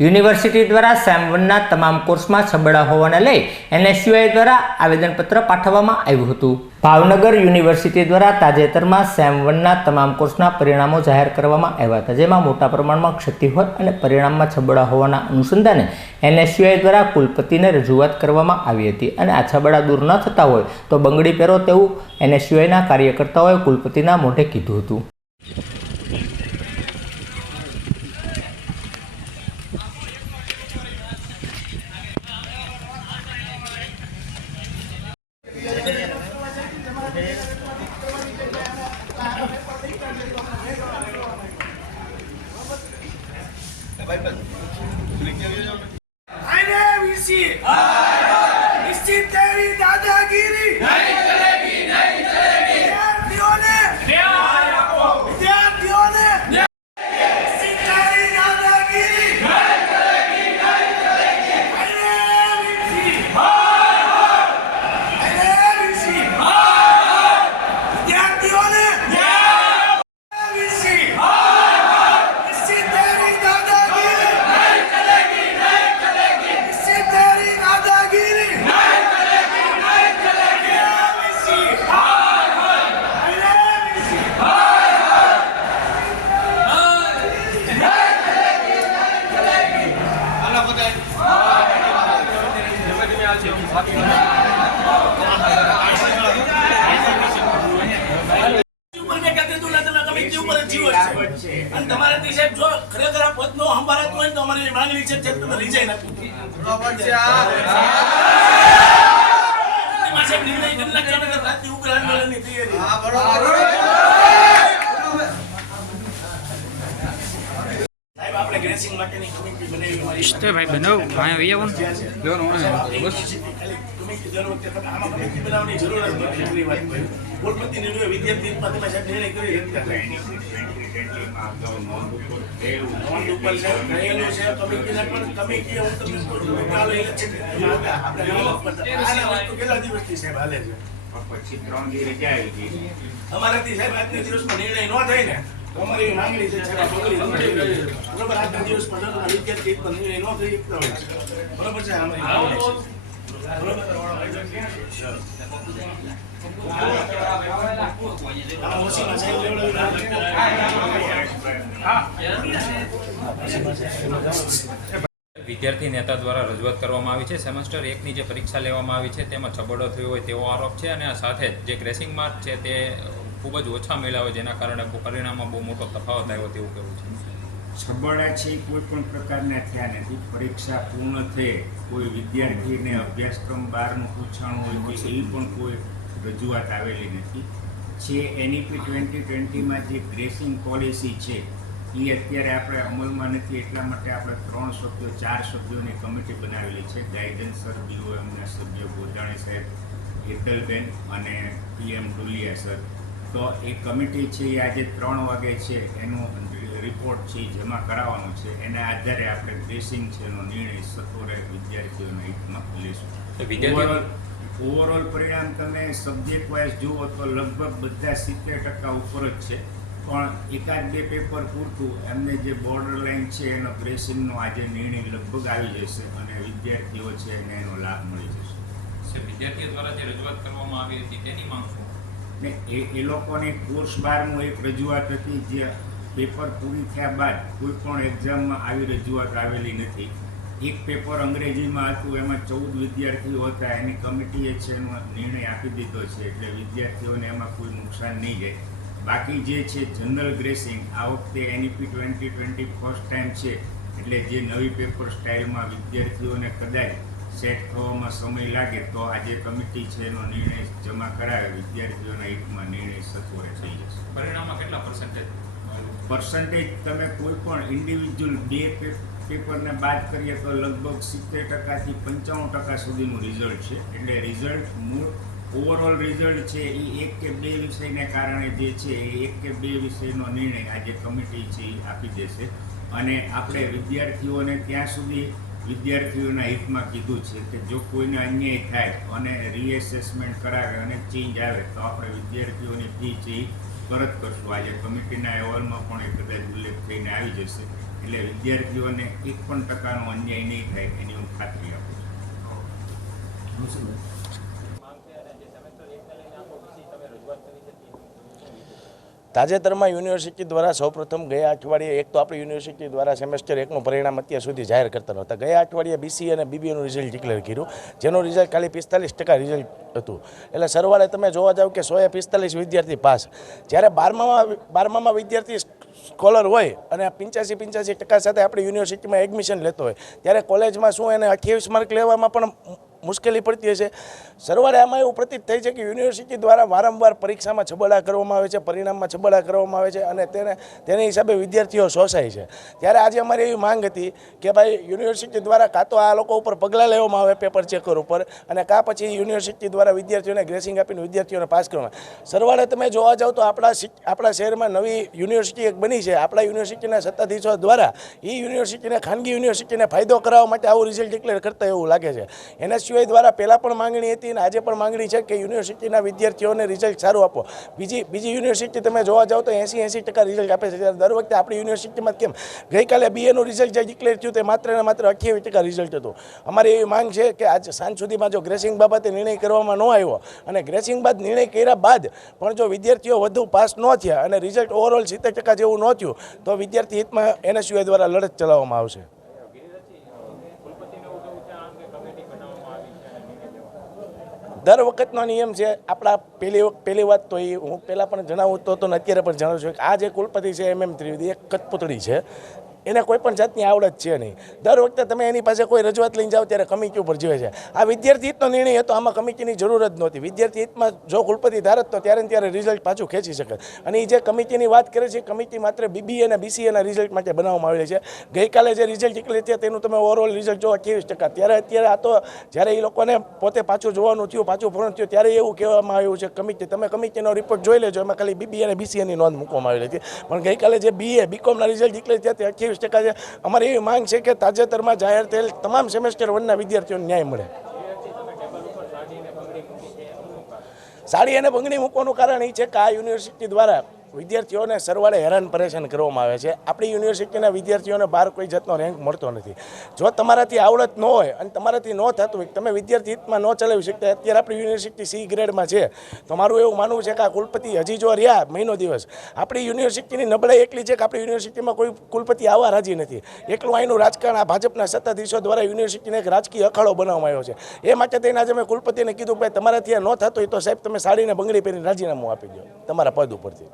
University દ્વારા same તમામ કોર્સમાં છબડા હોવાને લઈ એનએસયુઆઈ દ્વારા આવેદનપત્ર પાઠવવામાં આવ્યું હતું. ભાવનગર યુનિવર્સિટી દ્વારા તાજેતરમાં સેમ વનના તમામ કોર્સના પરિણામો જાહેર કરવામાં આવ્યા હતા, જેમાં મોટા પ્રમાણમાં ક્ષતિ હોય અને પરિણામમાં છબડા હોવાના અનુસંધાને એનએસયુઆઈ દ્વારા કુલપતિને રજૂઆત કરવામાં આવી હતી. અને આ છબડા દૂર ન થતા હોય તો બંગડી પહેરો તેવું એનએસયુઆઈના કાર્યકર્તાઓએ કુલપતિના મોઢે કીધું હતું. Bible. Click here. I never see. ઉપર મેં કહેતી હતું ને તમે ઉપર જ છે? ખરેખર આ પદ નો હોય તો અમારી માંગણી છે તે તમે આપી દો. એમાં નિર્ણય કરી નાખ્યો ને રાતથી ઉગ્ર તૈયારી. મારી ભાઈ બનાવ ભાઈ આવી આવો ને. રજા આવી ગઈ અમારાથી સાહેબ આજના દિવસમાં નિર્ણય ન થાય ને. વિદ્યાર્થી વિદ્યાર્થી નેતા દ્વારા રજૂઆત કરવામાં આવી છે. સેમેસ્ટર એકની જે પરીક્ષા લેવામાં આવી છે, તેમાં છબડો થયો હોય તેવો આરોપ છે અને સાથે જે ગ્રેસિંગ માર્ક છે તે ખૂબ જ ઓછા મળ્યા હોય જેના કારણે પરિણામમાં બહુ મોટો તફાવત આવ્યો તેવું કહેવું છે. છબડા છે કોઈ પણ પ્રકારના થયા નથી. પરીક્ષા પૂર્ણ થઈ કોઈ વિદ્યાર્થીને અભ્યાસક્રમ બહારનું પૂછાણું હોય કે એવી પણ કોઈ રજૂઆત આવેલી નથી. જે એનઈપી ટ્વેન્ટી ટ્વેન્ટીમાં જે ગ્રેસિંગ પોલિસી છે, એ અત્યારે આપણે અમલમાં નથી. એટલા માટે આપણે ત્રણ સભ્યો, ચાર સભ્યોની કમિટી બનાવેલી છે. ગાઈડન્સ સર બીઓ એમના સભ્ય ગોજાણી સાહેબ, હેતલબેન અને પીએમ ડુલિયા સર. તો એ કમિટી છે એ આજે ત્રણ વાગે છે એનો રિપોર્ટ છે જમા કરાવવાનો છે. એના આધારે આપણે ગ્રેસિંગ છે એનો નિર્ણય સત્વરે વિદ્યાર્થીઓના હિતમાં લઈશું ઓવરઓલ ઓવરઓલ પરિણામ તમે સબ્જેક્ટ વાઇઝ જુઓ તો લગભગ બધા સિત્તેર ટકા ઉપર જ છે. પણ એકાદ બે પેપર પૂરતું એમને જે બોર્ડર લાઈન છે એનો ગ્રેસિંગનો આજે નિર્ણય લગભગ આવી જશે અને વિદ્યાર્થીઓ છે એને એનો લાભ મળી જશે. વિદ્યાર્થીઓ દ્વારા જે રજૂઆત કરવામાં આવી હતી તેની માંગ શું? ને એ એ લોકોની કોર્સ બારનું એક રજૂઆત હતી, જે પેપર પૂરી થયા બાદ કોઈ પણ એક્ઝામમાં આવી રજૂઆત આવેલી નથી. એક પેપર અંગ્રેજીમાં હતું, એમાં ચૌદ વિદ્યાર્થીઓ હતા, એની કમિટીએ છે એનો નિર્ણય આપી દીધો છે, એટલે વિદ્યાર્થીઓને એમાં કોઈ નુકસાન નહીં જાય બાકી જે છે જનરલ ગ્રેસિંગ આ વખતે NEP twenty twenty first time છે, એટલે જે નવી પેપર સ્ટાઇલમાં વિદ્યાર્થીઓને કદાચ સેટ થવામાં સમય લાગે તો આજે કમિટી છે એનો નિર્ણય જમા કરાવે વિદ્યાર્થીઓના હિતમાં નિર્ણય સત્વરે થઈ જશે. પરિણામમાં કેટલા પર્સન્ટેજ પર્સન્ટેજ તમે કોઈ પણ ઇન્ડિવિજ્યુઅલ બે પેપરને બાદ કરીએ તો લગભગ સિત્તેર ટકાથી પંચાણું ટકા સુધીનું રિઝલ્ટ છે. એટલે રિઝલ્ટ મૂળ ઓવરઓલ રિઝલ્ટ છે એ એક કે બે વિષયને કારણે જે છે એ એક કે બે વિષયનો નિર્ણય આજે કમિટી છે એ આપી દેશે. અને આપણે વિદ્યાર્થીઓને ત્યાં સુધી વિદ્યાર્થીઓના હિતમાં કીધું છે કે જો કોઈને અન્યાય થાય અને રીએસેસમેન્ટ કરાવે અને ચેન્જ આવે, તો આપણે વિદ્યાર્થીઓની ફી છે એ પરત કરશું. આજે કમિટીના અહેવાલમાં પણ એ કદાચ ઉલ્લેખ થઈને આવી જશે. એટલે વિદ્યાર્થીઓને એક પણ ટકાનો અન્યાય નહીં થાય, એની હું ખાતરી આપું છું. તાજેતરમાં યુનિવર્સિટી દ્વારા સૌપ્રથમ ગયા અઠવાડિયે એક તો આપણી યુનિવર્સિટી દ્વારા સેમેસ્ટર એકનું પરિણામ અત્યાર સુધી જાહેર કરતા નહોતા. ગયા અઠવાડિયે બીસી અને બીબીએનું રિઝલ્ટ ડિક્લેર કર્યું. જેનું રિઝલ્ટ ખાલી પિસ્તાલીસ ટકા રિઝલ્ટ હતું. એટલે સરવાળે તમે જોવા જાવ કે સોએ પિસ્તાલીસ વિદ્યાર્થી પાસ. જ્યારે બારમામાં બારમામાં વિદ્યાર્થી સ્કોલર હોય અને પંચ્યાસી પંચ્યાસી ટકા સાથે આપણી યુનિવર્સિટીમાં એડમિશન લેતો હોય, ત્યારે કોલેજમાં શું એને અઠ્યાવીસ માર્ક લેવામાં પણ મુશ્કેલી પડતી હશે. સરવાળે આમાં એવું પ્રતીત થઈ છે કે યુનિવર્સિટી દ્વારા વારંવાર પરીક્ષામાં છબડા કરવામાં આવે છે, પરિણામમાં છબડા કરવામાં આવે છે અને તેને, તેના હિસાબે વિદ્યાર્થીઓ શોષાય છે. ત્યારે આજે અમારી એવી માંગ હતી કે ભાઈ યુનિવર્સિટી દ્વારા કાં તો આ લોકો ઉપર પગલાં લેવામાં આવે, પેપર ચેકર ઉપર અને કાં પછી યુનિવર્સિટી દ્વારા વિદ્યાર્થીઓને ગ્રેસિંગ આપીને વિદ્યાર્થીઓને પાસ કરવામાં સરવાળે તમે જોવા જાવ તો આપણા આપણા શહેરમાં નવી યુનિવર્સિટી એક બની છે. આપણા યુનિવર્સિટીના સત્તાધીશો દ્વારા એ યુનિવર્સિટીને, ખાનગી યુનિવર્સિટીને ફાયદો કરાવવા માટે આવું રિઝલ્ટ ડિક્લેર કરતા એવું લાગે છે. એના સિવાય દ્વારા પહેલાં પણ માંગણી હતી અને આજે પણ માંગણી છે કે યુનિવર્સિટીના વિદ્યાર્થીઓને રિઝલ્ટ સારું આપો. બીજી બીજી યુનિવર્સિટી તમે જોવા જાઓ તો એંસી એંસી ટકા રિઝલ્ટ આપે છે. દર વખતે આપણી યુનિવર્સિટીમાં કેમ? ગઈકાલે બીએનું રિઝલ્ટ જે ડિક્લેર થયું તે માત્ર ને માત્ર અઠ્યાવીસ ટકા રિઝલ્ટ હતું. અમારી એવી માંગ છે કે આજ સાંજ સુધીમાં જો ગ્રેસિંગ બાબતે નિર્ણય કરવામાં ન આવ્યો અને ગ્રેસિંગ બાદ નિર્ણય કર્યા બાદ પણ જો વિદ્યાર્થીઓ વધુ પાસ ન થયા અને રિઝલ્ટ ઓવરઓલ સિત્તેર ટકા જેવું ન થયું, તો વિદ્યાર્થી હિતમાં એનએસયુઆઈ દ્વારા લડત ચલાવવામાં આવશે. દર વખતનો નિયમ છે, આપણા પહેલી પહેલી વાત તો એ, હું પહેલાં પણ જણાવું તો અત્યારે પણ જણાવું છું કે આ જે કુલપતિ છે, એમ એમ ત્રિવેદી એક કઠપુતળી છે. એને કોઈ પણ જાતની આવડત છે નહીં. દર વખતે તમે એની પાસે કોઈ રજૂઆત લઈને જાઓ ત્યારે કમિટી ઉપર જીવે છે. આ વિદ્યાર્થી હિતનો નિર્ણય હતો, આમાં કમિટીની જરૂર જ નહોતી. વિદ્યાર્થી હિતમાં જો કુલપતિ ધારત તો ત્યારે ત્યારે રિઝલ્ટ પાછું ખેંચી શકે. અને એ જે કમિટીની વાત કરે છે કમિટી માત્ર બીબીએ અને બીસીએના રિઝલ્ટ માટે બનાવવામાં આવેલી છે. ગઈકાલે જે રિઝલ્ટ નીકળે છે તેનું તમે ઓવરઓલ રિઝલ્ટ જો અઠ્યાવીસ ટકા. ત્યારે અત્યારે આ તો જ્યારે એ લોકોને પોતે પાછું જોવાનું થયું, પાછું પૂર્ણ થયું, ત્યારે એવું કહેવામાં આવ્યું છે, કમિટી, તમે કમિટીનો રિપોર્ટ જોઈ લેજો. એમાં ખાલી બીબીએ અને બીસીએની નોંધ મૂકવામાં આવેલી હતી. પણ ગઈકાલે જે બીએ બીકોમના રિઝલ્ટ નીકળે છે તે અઠ્યાવીસ ટકા છે. અમારી એવી માંગ છે કે તાજેતરમાં જાહેર થયેલ તમામ સેમેસ્ટર વનના વિદ્યાર્થીઓને ન્યાય મળે. સાડી અને બંગડી મૂકવાનું કારણ એ છે કે આ યુનિવર્સિટી દ્વારા વિદ્યાર્થીઓને સરવાળે હેરાન પરેશાન કરવામાં આવે છે. આપણી યુનિવર્સિટીના વિદ્યાર્થીઓને બહાર કોઈ જાતનો રેન્ક મળતો નથી. જો તમારાથી આવડત ન હોય અને તમારાથી ન થતું હોય, તમે વિદ્યાર્થી હિતમાં ન ચલાવી શકતા, અત્યારે આપણી યુનિવર્સિટી સી ગ્રેડમાં છે. તો મારું એવું માનવું છે કે આ કુલપતિ હજી જો રહ્યા મહિનો દિવસ, આપણી યુનિવર્સિટીની નબળાઈ એટલી છે કે આપણી યુનિવર્સિટીમાં કોઈ કુલપતિ આવવા રાજી નથી. એકલું અહીંનું રાજકારણ આ ભાજપના સત્તાધીશો દ્વારા યુનિવર્સિટીને એક રાજકીય અખાડો બનાવવામાં આવ્યો છે. એ માટે થઈને આજે મેં કુલપતિને કીધું કે તમારાથી આ ન થતું હોય તો સાહેબ, તમે સાડીને બંગડી પહેરીને રાજીનામું આપી દો તમારા પદ ઉપરથી.